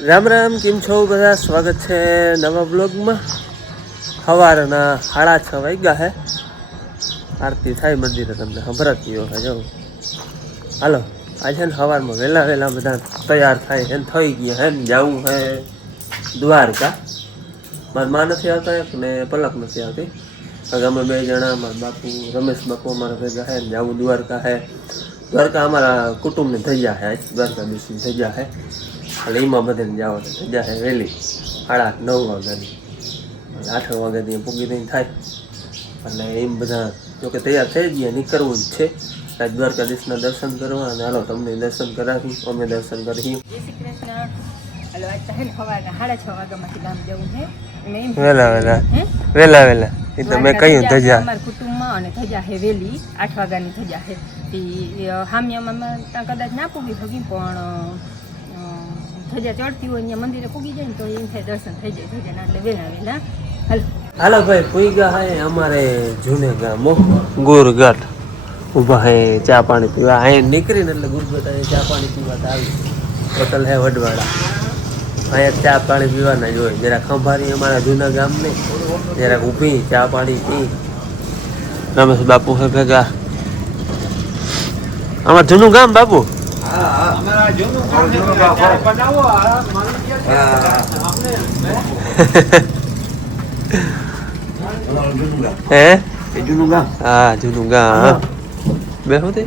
રામ રામ, કેમ છો બધા? સ્વાગત છે નવા બ્લોગમાં. સવારના 6:30 વાગ્યા હે. આરતી થાય મંદિરે, તમને સંભળાતી હોય જવું. હાલો, આજે ને સવારમાં વહેલા બધા તૈયાર થાય હે, થઈ ગયા હે ને જવું હે દ્વારકા. મારા માં નથી આવતા એક ને પલક નથી આવતી. અમે બે જણા, મારા બાપુ રમેશ બાપુ અમારા ભેગા હે. જવું દ્વારકા હે. દ્વારકા અમારા કુટુંબની ધજા હે, દ્વારકાધીશની ધજા હે. એટલે એમાં બધાને જવાનું ધજા હે વહેલી 8:30-9 વાગ્યાની. 8 વાગ્યાથી પૂગી દઈને થાય. એટલે એમ બધા જોકે તૈયાર થઈ ગયા, નીકળવું જ છે આજ દ્વારકાધીશના દર્શન કરવા. અને હાલો તમને દર્શન કરાવી, અમે દર્શન કરી. વેલા એ તો મેં કહ્યું ધજા અમારા કુટુંબમાં અને ધજા હે વેલી 8 વાગ્યાની ધજા હે. હામિયામાં કદાચ ના પૂગી શકી, પણ ધજા ચડતી હોય અહીંયા મંદિરે પૂગી જાય ને તો એમ થાય દર્શન થઈ જાય ધજાના. એટલે વેલા હાલો ભાઈ પૂગા હે અમારે જૂને ગામો ગુરગઢ ઊભા હે ચા પાણી પીવા. અહીં નીકળીને એટલે ગુરગઢ ચા પાણી પીવા આવી. હોટલ હે વડવાડા, અહીંયા ચા પાણી પીવાના જ હોય. જરા ખંભારી અમારા જૂના ગામને જરાક ઊભી ચા પાણી પી. રમેશ બાપુ હે ભેગા. અમાર જૂનું ગામ બાપુ. હે જૂનું ગામ? હા જૂનું ગામ. બેહો તે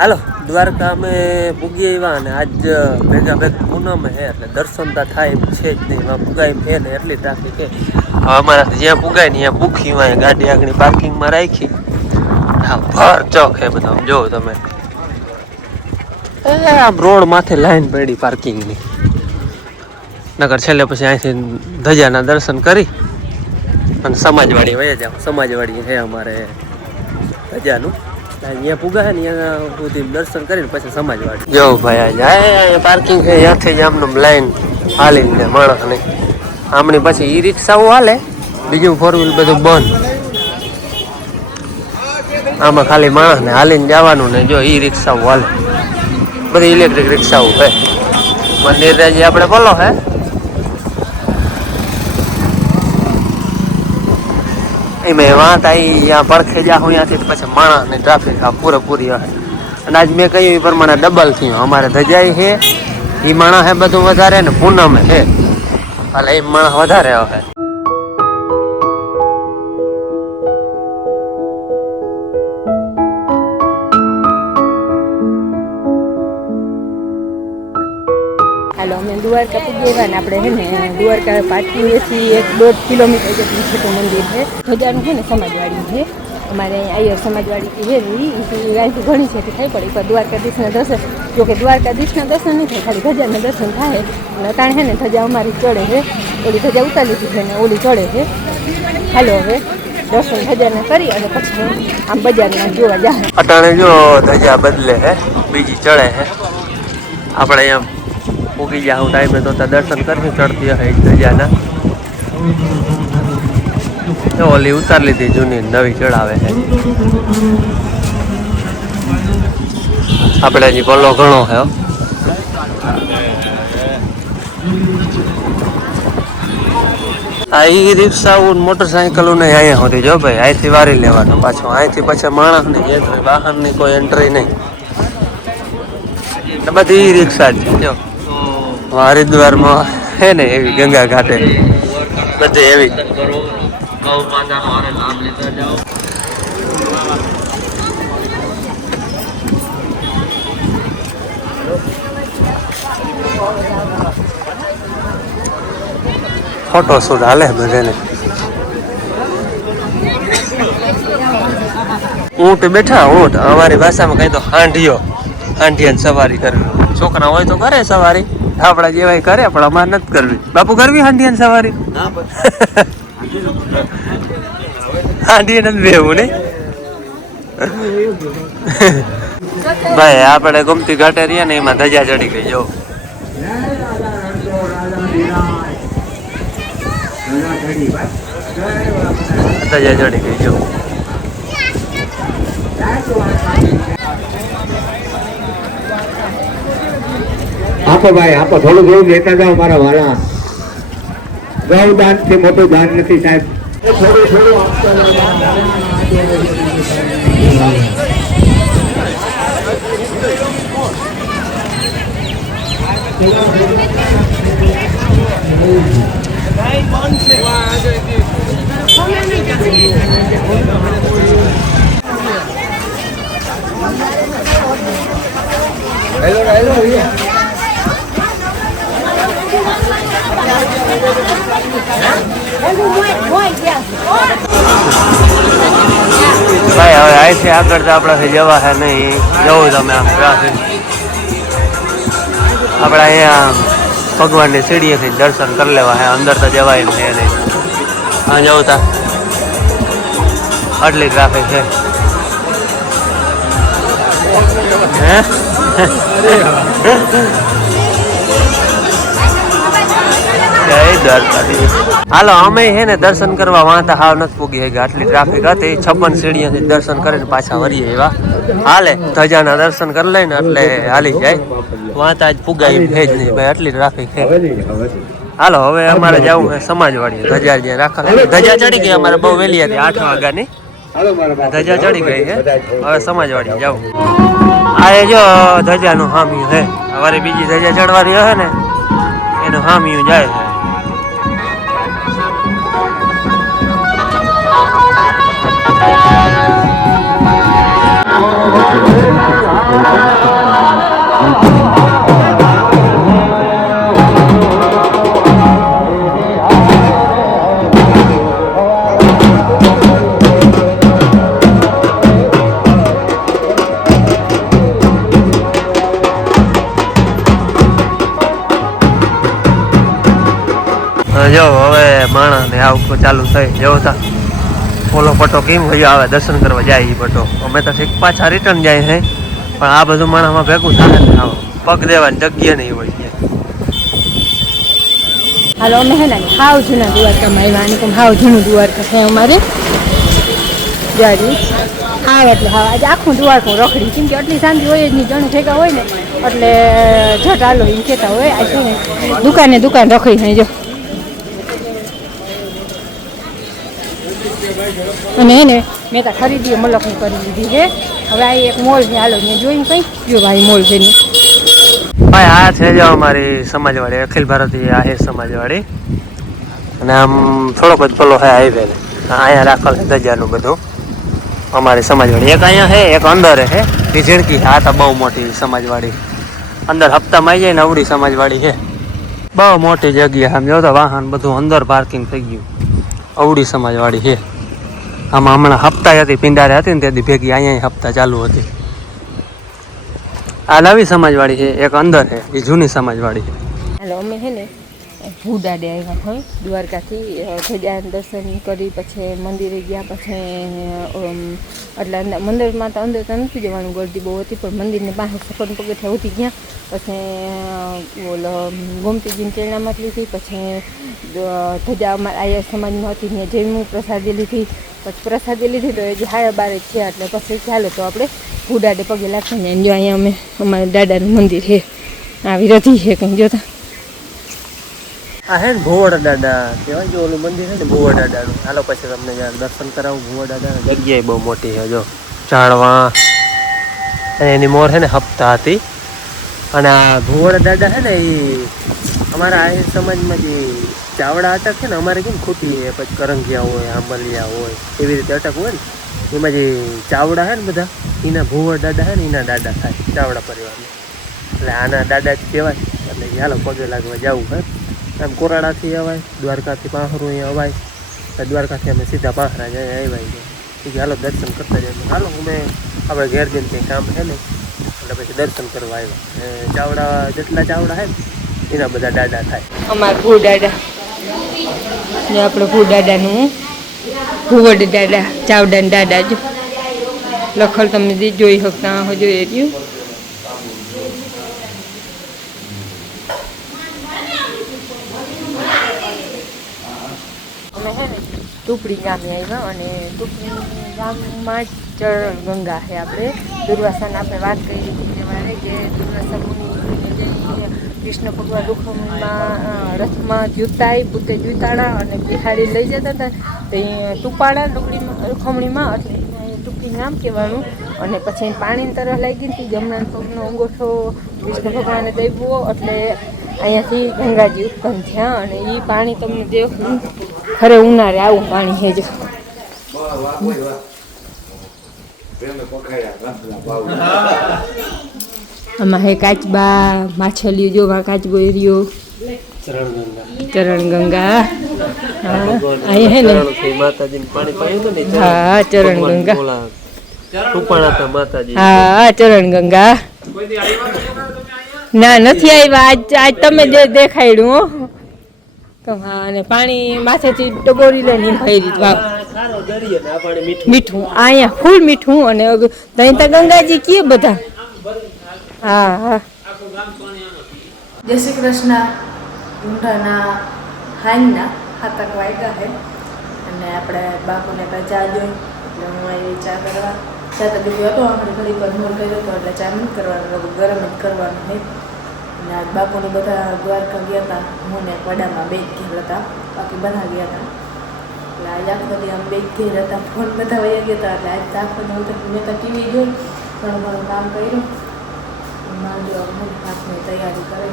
હાલો દ્વારકા અમે પૂગી આવ્યા. અને આજ ભેગા પૂનમ હે એટલે દર્શન તો થાય એમ છે જ નહીં. એમાં પુગાઈ છે ને એટલી ટ્રાફિક છે. અમારા જ્યાં પુગાય ને ત્યાં ભૂખી હોય, ગાડી આગળ પાર્કિંગમાં રાખી. હા ભર ચોક હે બધા, જોવો તમે. આમ રોડ માથે લાઈન પડી પાર્કિંગની. નગર છેલ્લે પછી અહીંથી ધજાના દર્શન કરી અને સમાજવાડી વહી જાવ. સમાજવાડી છે અમારે ધજાનું. અહીંયા પુગા છે ને અહીંયા સુધી દર્શન કરીને પછી સમાજવાડી જો ભાઈ. જાય પાર્કિંગ છે, ત્યાંથી જ આમનું લાઈન હાલીને માણસ નહીં. આમની પછી ઈ રિક્ષાઓ હાલે, બીજું 4 વ્હીલ બધું બંધ. આમાં ખાલી માણસને હાલીને જવાનું ને જો ઈ રિક્ષાઓ હાલે, બધી ઇલેક્ટ્રિક રિક્ષાઓ છે. મંદિર જે આપણે બોલો હે એમાં વાંટ આવી પડખે જા હું ત્યાંથી પછી માણસની ટ્રાફિક આ પૂરેપૂરી હોય. અને આજ મેં કહ્યું એ પ્રમાણે ડબલ થયું. અમારે ધજાઈ છે એ માણસ હે બધું વધારે ને પૂનમ છે એટલે એ માણસ વધારે આવે. હાલો અમે દ્વારકા પૂગી ગયા ને આપણે છે ને દ્વારકા પાટીથી 1-1.5 કિલોમીટર જેટલું છોટું મંદિર છે. ધજાનું છે ને સમાજવાડી છે અમારે અહીંયા આયર સમાજવાડીથી છે. અહીંથી ઘણી છે થાય પડે પણ દ્વારકાધીશના દર્શન, જોકે દ્વારકાધીશના દર્શન નહીં થાય, ખાલી ધજાના દર્શન થાય. એટલે અટાણે છે ને ધજા અમારી ચડે છે, ઓલી ધજા ઉતારી લીધી છે ને ઓલી ચડે છે. હાલો હવે દર્શન ધજાના કરી અને પછી આમ બજારમાં જોવા જાય. અટાણે જો ધજા બદલે હે, બીજી ચડે હે. આપણે અહીંયા પૂગી જાવ ટાઈમે તો દર્શન કરવી ચડતી હે ધજાના. ઓલી ઉતાર લીધી, જૂની નવી ચડાવે છે. આપણે હજી પલ્લો ઘણો છે. આ ઈ રિક્ષાઓ મોટરસાઇકલો ને અહીંયા સુધી જો ભાઈ અહીંથી વારી લેવાનું પાછું. અહીંથી પછી માણસની એન્ટ્રી, વાહનની કોઈ એન્ટ્રી નહીં. બધી ઈ રિક્ષા જ જો હરિદ્વારમાં હે ને એવી ગંગા ઘાટે બધી એવી. ફોટો શૂટ હાલે બધાને. ઊંટ બેઠા, ઊંટ અમારી ભાષામાં કઈ તો હાંઢિયાની સવારી કરવી. છોકરા હોય તો કરે સવારી, આપડા જેવાય કરે, પણ અમારે નથી કરવી. બાપુ કરવી હાંઢિયાની સવારી? હાંઢિયા નથી બેવું ને ભાઈ. આપણે ગમતી ઘાટે રહીએ ને એમાં ધજા ચડી ગઈ જો. ધજા ચડી ગઈ જો. આપો ભાઈ આપો, થોડું થોડું લેતા જાઓ મારા વાલા. ગૌદાન થી મોટું દાન નથી સાહેબ. થોડું થોડું આપતા ભાઈ હવે અહીંથી આગળ તો આપણાથી જવા છે નહીં. જવું તમે આમ ટ્રાફિક. આપણે અહીંયા ભગવાનની સીડીએથી દર્શન કરી લેવા છે, અંદર તો જવાય નહીં. હા જવું તા આટલી ટ્રાફિક છે. હે જય દ્વારકાધીશ. હાલો અમે છે ને દર્શન કરવા વાંતા હાવ નથી પૂગી ગયા. આટલી ટ્રાફિક હતી. 56 સીડીઓથી દર્શન કરીને પાછા વળીએ એવા હાલે. ધજાના દર્શન કરી લઈને એટલે હાલી જાય. વાંતા જ પૂગાય એમ છે જ નહીં ભાઈ, આટલી ટ્રાફિક છે. હાલો હવે અમારે જવું છે સમાજવાડી. ધજા જ્યાં રાખા ધજા ચડી ગઈ અમારે બહુ વહેલી હતી 8 વાગ્યાની. ધજા ચડી ગઈ છે. હવે સમાજવાડી જવું. આ જો ધજાનું હામિયું છે. અમારે બીજી ધજા ચડવાની હશે ને એનું હામિયું જાય છે. જો હવે માણસ ને આવું ચાલુ થઈ જવું તા ઓલો પટો કેમ ભાઈ આવે દર્શન કરવા જાય એ પટો. અમે તો ઠીક પાછા રિટર્ન જાય છે પણ આ બધું માણસમાં ભેગું થાય ને આવો પગ દેવાની જગ્યા નહીં હોય છે. હાલો અમે હે ને હાવ જૂના દ્વારકામાં આવ્યા. અને કેમ હાવ જૂનું દ્વારકા છે અમારે જાડી. હાવ એટલે હાવ આજે આખું દ્વારકું રખડી. કેમ કે આટલી શાંતિ હોય જ નહીં. જણ ભેગા હોય ને એટલે જટ હાલો એમ કહેતા હોય. આ છે ને દુકાન રખડી છે જો. અને એને મેં તો ખરીદી મલકની કરી લીધી છે. હવે આ એક મોલ છે. હાલો મેં જોઈને કંઈ જો ભાઈ મોલ છે ને ભાઈ આ છે જો અમારી સમાજવાડી અખિલ ભારતીય આહિર સમાજવાડી. અને આમ થોડોક જ પેલો છે હાઈવે ને અહીંયા રાખેલ છે ધજાનું બધું અમારી સમાજવાડી. એક અહીંયા છે એક અંદર છે એ ઝીણકી. આ તો બહુ મોટી સમાજવાડી. અંદર હપ્તામાં આવી જાય ને અવડી સમાજવાડી છે. બહુ મોટી જગ્યા. આમ જો તો વાહન બધું અંદર પાર્કિંગ થઈ ગયું. અવડી સમાજવાડી છે. આમાં હમણાં હપ્તા હતી પિંડારે હતી ને તેથી ભેગી અહીંયા હપ્તા ચાલુ હતી. આ નવી સમાજવાડી છે. એક અંદર છે એ જૂની સમાજવાડી છે. હાલો અમે છે ને ભૂડાડે આવ્યા હોય દ્વારકાથી. ધજાના દર્શન કરી પછી મંદિરે ગયા. પછી એટલે મંદિરમાં તો અંદર તો નથી જવાનું, ગળદી બહુ હતી. પણ મંદિરની પાસે 56 પગથિયાં ઉઠી ગયા. પછી ઓલો ગોમતીજીની પ્રેરણામાં લીધી. પછી ધજા અમારા આયર સમાજમાં હતી ત્યાં જમ્યું, પ્રસાદી લીધી. પછી પ્રસાદી લીધી તો એ જે 12:30 થયા એટલે પછી ચાલો તો આપણે ભૂડાડે પગે લાગતા જાય. જો અહીંયા અમે અમારા દાદાનું મંદિર છે. આવી રધી છે કંઈ જોતા. આ હે ને ભુવડ દાદા કહેવાય જો ઓલું મંદિર છે ને ભુવડ દાદાનું. હાલો પછી તમને યાર દર્શન કરાવું. ભુવડ દાદાની જગ્યાએ બહુ મોટી છે જો ઝાડવા. અને એની મોર છે ને હપ્તા હતી. અને આ ભુવડ દાદા છે ને એ અમારા આહિર સમાજમાં જે ચાવડા અટક છે ને અમારે કેમ ખૂટી હોય પછી કરંગિયા હોય આંબલિયા હોય એવી રીતે અટક હોય ને એમાં જે ચાવડા છે ને બધા એના ભુવડ દાદા છે ને એના દાદા થાય ચાવડા પરિવારના. એટલે આના દાદા જ કહેવાય. એટલે હાલો પગે લાગવા જવું હે. આમ કોરાડાથી અવાય, દ્વારકાથી પાહરું અહીંયા અવાય. દ્વારકાથી અમે સીધા પાહરા જાય આવ્યા જાય. હાલો દર્શન કરતા જાય. હાલો અમે આપણે ઘેર જઈને કંઈ કામ છે ને એટલે પછી દર્શન કરવા આવ્યા. ચાવડા જેટલા ચાવડા છે ને એના બધા દાદા થાય. અમારા ભૂ દાદા જે આપણે ભૂ દાદાનું ભૂવડ દાદા ચાવડાના દાદા જો લખલ તમે જોઈ શકતા હો. જોઈએ રહ્યું ટુપડી ગામે આવ્યા અને ટુપડી ગામમાં ચરણ ગંગા છે. આપણે દુર્વાસાને આપણે વાત કરી હતી સવારે કે દુર્વાસા મુનિ જેની કૃષ્ણ ભગવાન રૂખમમાં રથમાં જ્યુતાઈ પોતે જ્યુતાડા અને બિહારી લઈ જતા હતા તે ટુપાડા રૂખમણીમાં એટલે ટુપડી નામ કહેવાનું. અને પછી પાણીની તરફ લાગી હતી જમણા પગનો અંગોઠો કૃષ્ણ ભગવાને દેવો એટલે અહીંયાથી ગંગાજી ઉત્પન્ન થયા અને એ પાણી તમને દેખું ખરે ઉનાળે આવું પાણી છે જ. આમાં હે કાચબા માછલીઓ જોવા કાચબો એરિયો ચરણ ગંગા અહીંયા હે ને હા ચરણ ગંગા હા ચરણ ગંગા ના નથી આવ્યા આજ તમે જે દેખાડ્યું તો હા અને પાણી માથેથી ડગોરી લઈને ભરી વાવ મીઠું અહીંયા ફૂલ મીઠું અને ત્યાં તો ગંગાજી કીએ બધા હા હા. જય શ્રી કૃષ્ણ. ઊંઢાના હાંજના 7 વાગ્યા છે અને આપણે બાપુને કાંઈ ચા જોઈ એટલે હું આવી ચા કરવા ચા તો દીધી હતો આપણે ઘડી પર મોર કર્યો હતો એટલે ચા નથી કરવાનું ગરમ જ કરવાનું છે. અને આજ બાપુને બધા દ્વારકા ગયા હતા હું ને વડામાં બે જ ઘેર હતા બાકી બધા ગયા હતા એટલે આજ આખો દી આમ બે જ ઘેર હતા ફોન બધા વયા ગયા હતા એટલે આજ આખો દી મેં તો ટીવી જોઈ ઘણું ઘણું કામ કર્યું માંડ્યો હાથની તૈયારી કરે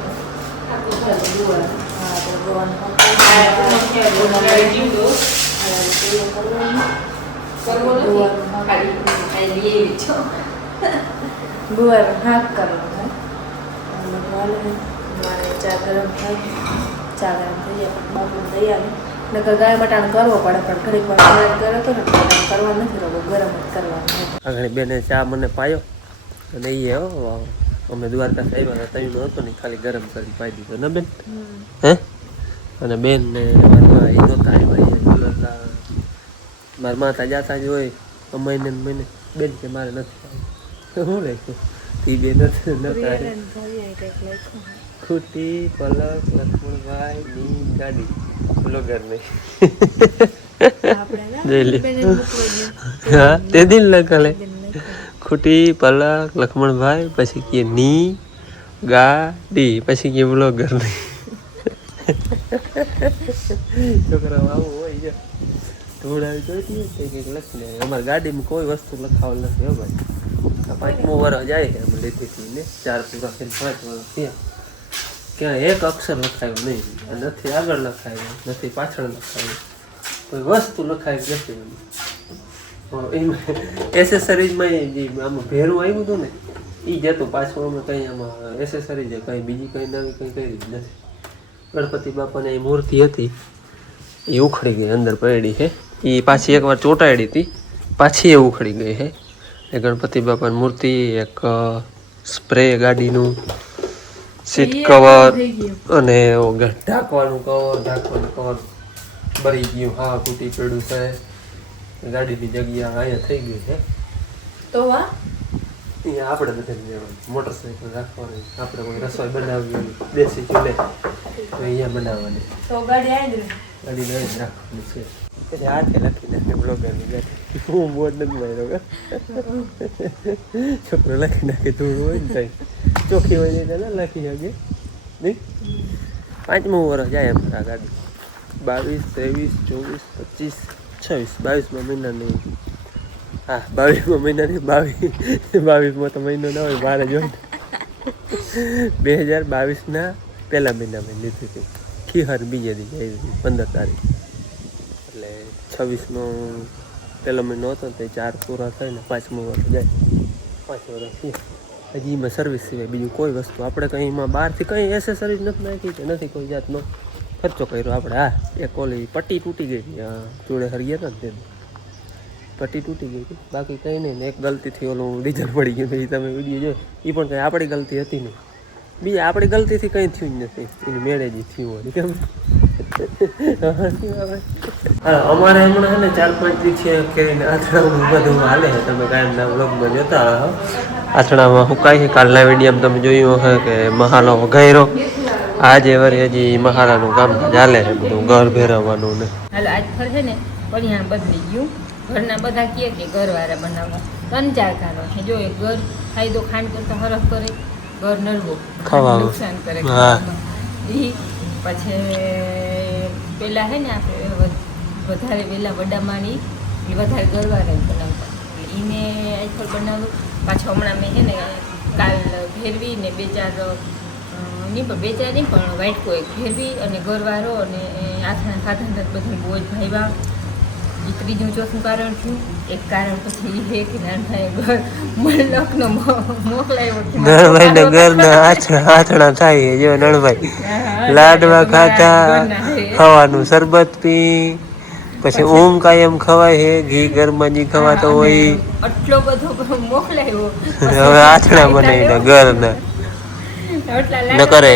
ગુવાર હાથ કરવાનો મારે ચા ગરમ થાય ચા ગરમ થઈ જાય પણ બાપુ તૈયારી નકર ગાય બટાણ કરવો પડે પણ ઘડીક વાર કરે તો ને કરવા નથી રહ્યો ગરમ જ કરવાનું. આગળ બેને ચા મને પાયો અને એ અમે દ્વારકા આવ્યા હતા તવીનો હતો ને ખાલી ગરમ કરી પાઈ દીધો ને બેન હે. અને બેન ને મારા એ નહોતા આવ્યા મારા માતા જાતા જ હોય મહિને મહિને બેન કે મારે નથી આવ્યું શું લખ્યું એ બે નતા ખુટી પલક લક્ષ્મણભાઈ ની ગાડી બ્લોગર નહીં હા તે દિન લખાલે ખુટી પલક લક્ષ્મણભાઈ પછી કે ની ગાડી પછી કે બ્લોગર નહીં છોકરા આવું હોય ધોળાવી જોઈતી કંઈક લખીને અમારી ગાડીમાં કોઈ વસ્તુ લખાવેલ નથી હો ભાઈ. 5મું વર્ષ જાય છે અમે લીધી હતી ને 4 પૂરા થઈને 5 વર્ષ થયા ક્યાં એક અક્ષર લખાયું નહીં નથી આગળ લખાયું નથી પાછળ લખાયું કોઈ વસ્તુ લખાવી નથી. એમાં એસેસરીઝમાં જે આમાં ભેરું આવ્યું હતું ને એ જ હતું પાછું અમે કંઈ આમાં એસેસરીઝ કંઈ બીજી કંઈ નવી કંઈ કરી જ નથી. ગણપતિ બાપાની એ મૂર્તિ હતી એ ઉખડી ગઈ અંદર પડી છે એ પાછી એકવાર ચોંટાડી હતી પાછી એ ઉખડી ગઈ છે. એ ગણપતિ બાપાની મૂર્તિ એક સ્પ્રે ગાડીનું સીટ કવર અને ઢાંકવાનું કવર બરી ગયું હા તૂટી પડ્યું છે. ગાડીની જગ્યા અહીંયા થઈ ગઈ છે તો અહીંયા આપણે નથી લેવાનું મોટરસાઇકલ રાખવાની આપણે કોઈ રસોઈ બનાવવી દેશી ચૂલે અહીંયા બનાવવાની તો ગાડી આવી ગાડી લઈ જ રાખવાની છે. પછી હાથે લખી નાખે બ્લોગરની ગાડી હું બોર્ડ નથી માર્યો છોકરો લખી નાખે ધૂળ હોય ને થાય ચોખ્ખી હોય ને લખી શકે નહીં. 5મું વર્ષ જાય અમારા ગાડી 22, 23, 24, 25, 26 22મા મહિનાની હા 22મા મહિનાની 22માં તો મહિનો ના હોય બાર જ હોય 2022ના પહેલા મહિનામાં લીધી હતી ખીહર બીજે દી આવી 15 તારીખ એટલે 26નો પહેલો મહિનો હતો ને તે 4 પૂરા થઈને 5મું વર્ષ જાય 5 વર્ષ હજી એમાં સર્વિસ સિવાય બીજું કોઈ વસ્તુ આપણે કંઈ એમાં બહારથી કંઈ એસેસરીઝ નથી નાખી કે નથી કોઈ જાતનો ખર્ચો કર્યો આપણે. હા એક ઓલી પટ્ટી તૂટી ગઈ હતી જોડે હરિયા હતા ને તે પટ્ટી તૂટી ગઈ હતી બાકી કંઈ નહીં ને એક ગલતીથી ઓલું ડીઝલ પડી ગયું એ તમે વિડીયો જોયો એ પણ કંઈ આપણી ગલતી હતી નહીં બીજા આપણી ગલતીથી કંઈ થયું જ નથી એની મેળે જ થયું હોય કેમ. હા અમારે હમણાં છે ને 4-5 દિવસે કરીને આથણાનું બધું હાલે છે તમે કાયમના વ્લોગમાં જોતા આથણામાં હુકાય છે. કાલના વિડીયોમાં તમે જોયું હશે કે મહાલો વઘાયરો આજે વળી હજી મહારાનું કામ ચાલે છે બધું ઘર ભેરવવાનું ને હાલો આજ ફર છે ને પરિણામ બદલી ગયું. ઘરના બધા કહે કે ઘરવાળા બનાવવા 3-4 કારણ છે. જો એક ઘર ફાયદો ખાંડ કરતાં હરફ કરે, ઘર નરવો ખાવામાં. નુકસાન કરે હા. ખાવામાં. ઈ પછી પેલા હે ને આપણે વધારે વહેલા વડા માણી એટલે વધારે ઘરવાળા જ બનાવતા. એટલે એને આઈફળ બનાવ્યું. પાછો હમણાં મેં હે ને કાલ ફેરવી ને 2-4 નહીં પણ વાઇટકો એક ફેરવી અને ઘરવાળો અને આથણા ખાધા બધા બહુ જ ભાઈવા. એ 3-4 કારણ થયું. એક કારણ પછી એ કે નાનભાઈ ઘર મલકનો મોકલાયો કે નળભાઈ ને ઘરના આથણા થાય જો નળભાઈ લાડવા ખાતા, ખાવાનું શરબત પી, પછી ઊંઘ કાયમ ખવાય છે, ઘી ઘરમાં જી ખવાતો હોય આટલો બધો મોકલાયો. હવે આથણા બનાવીને ઘરના ન કરે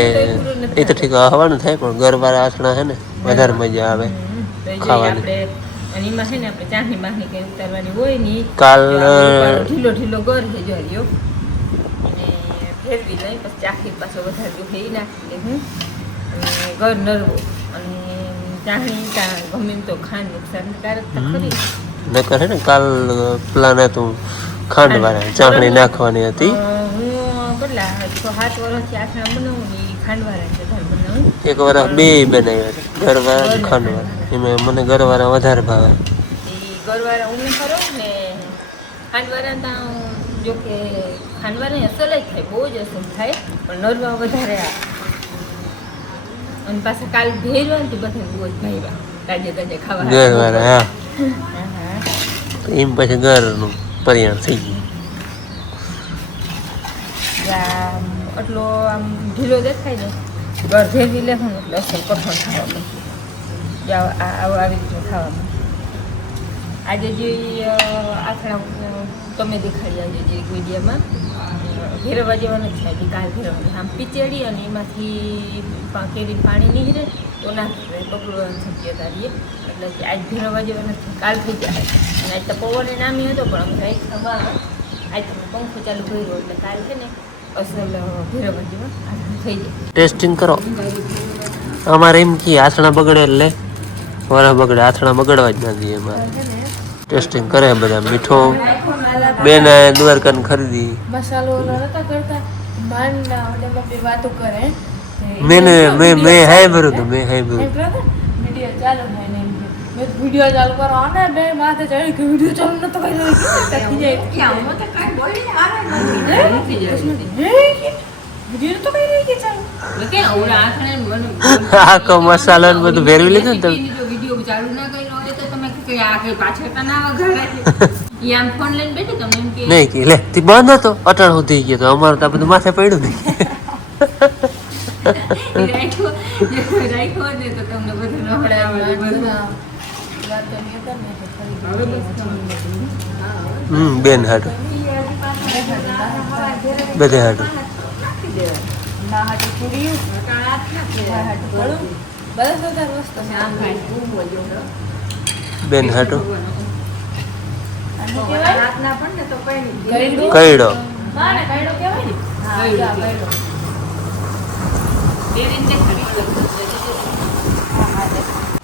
એ તો ઠીક હવાનું થાય પણ ઘરવાળા આથણા છે ને વધારે મજા આવે ખાવાની. અને એમાં છે ને આપણે ચાંદની માખણી કઈ ઉતારવાની હોય ને કાલ ઢીલો ઘર છે જો રહ્યો અને ફેરવી લઈ પછી ચાખી પાછો વધારે દુખે એ નાખી દે. ઘર નરવો અને ચાહણી ગમે તો ખાંડ નુકસાનકારક તો ખરી. ન કરે ને કાલ પ્લાન હતું ખાંડ વાળા ચાસણી નાખવાની હતી. હું કેટલા 6-7 વર્ષથી આથણા બનાવું ને એ ખાંડવાળા વધારે બનાવું. એક વાર બે બનાવ્યા ઘરવાળા ખાંડવાળા. એમાં મને ઘરવાળા વધારે ભાવે. એ ઘરવાળા ઉમે ખરો ને ખાંડવાળા ત્યાં જો કે ખાંડવાળા અસલ જ થાય, બહુ જ અસલ થાય પણ નરવા વધારે આવે. અને પાછા કાલ ભેરવાથી બધા બહુ જ ભાઈવા તાજે ખાવા ઘરવાળા હા. હા. એમ પછી ઘરનું પરિણામ થઈ આમ એટલો આમ ઢીલો દેખાય ને ઘર ભેગી લેવાનું એટલે અસલ કઠણ ખાવામાં આવી રીતનું ખાવામાં. આજે જે આથણા તમે દેખાડી આજે જે વિડીયોમાં ભેરવા જેવા નથી થાય. કાલ ભેરવા આમ પીચેડી અને એમાંથી કેરી પાણી નીકળે તો નાખી બગડવાની શક્યતા રહીએ. એટલે આજ ભેરવા જેવા નથી, કાલ થઈ જાય. અને આજ તો પવને નામી હતો પણ અમે રાઈટ ખબર આજ તમે પંખો ચાલુ કર્યો એટલે કાલ છે ને અસલ ભેરવા જેવા થઈ જાય. ટેસ્ટિંગ કરો. અમારે એમ કે આથણા બગડે એટલે વરા બગડે, આથણા બગડવા જ નથી. એમાં ટેસ્ટિંગ કરે બધા. મીઠો બેન દ્વારકા ખરીદી મસાલો નતા કરતા માંડના ઓલે વાતો કરે. મેં હાંભળ્યું હતું વિડીયો ચાલુ થાય ને મેં વિડીયો ચાલુ કરો અને બે માથે ચડી કે વિડીયો ચાલુ નતો કર્યો તકી જાય ક્યાં હું તો કાઈ બોલીને આવે વિડીયો તો કઈ રહી કે ચાલુ કે ઓલા આખણે મને આખો મસાલો ને બધું ભેરવી લીધું ને તમે. જો વિડીયો ચાલુ ના કર્યો હોય તો તમે કે આ કે પાછળ તનાવા ઘરે ઈ આમ ફોન લઈને બેઠી તમે એમ કે નહીં કે લે તે બંધ હતો અટાણ સુધી ગયો તો અમારું તો આ બધું માથે પડ્યું નહીં. રાખ્યો ને તો તમને બધું નવડાવે બધા બેન હાટું બધે હાટું બેન હાટું કઈડો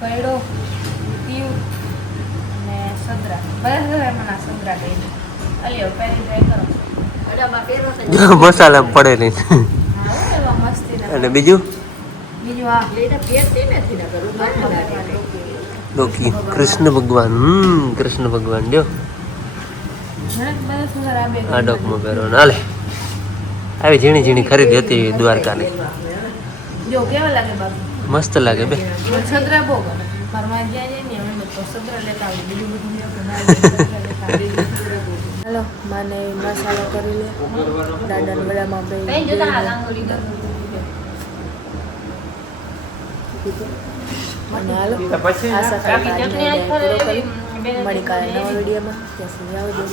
કયડો પીવું ને સંતરા બધા મને સંતરા કહી અલ્યો પહેરી ટ્રાય કરો મસાલા પડે નહીં. મસ્તી અને બીજું બીજું આ લોકી કૃષ્ણ ભગવાન કૃષ્ણ ભગવાન જો આ ડોકમાં પહેરો હાલે. આવી ઝીણી ઝીણી ખરીદી હતી દ્વારકાની. જો કેવા લાગે બાબુ મસ્ત લાગે બે. સંતરા બહુ ગમે ફરવા જાય ને અમે તો સંતરા લેતા આવીએ બીજું બધું હાલો મને મસાલો કરી લે દાદા વડામાં અને હાલો આશા મળી કાલે નવા વિડીયોમાં ત્યાં સુધી આવજો.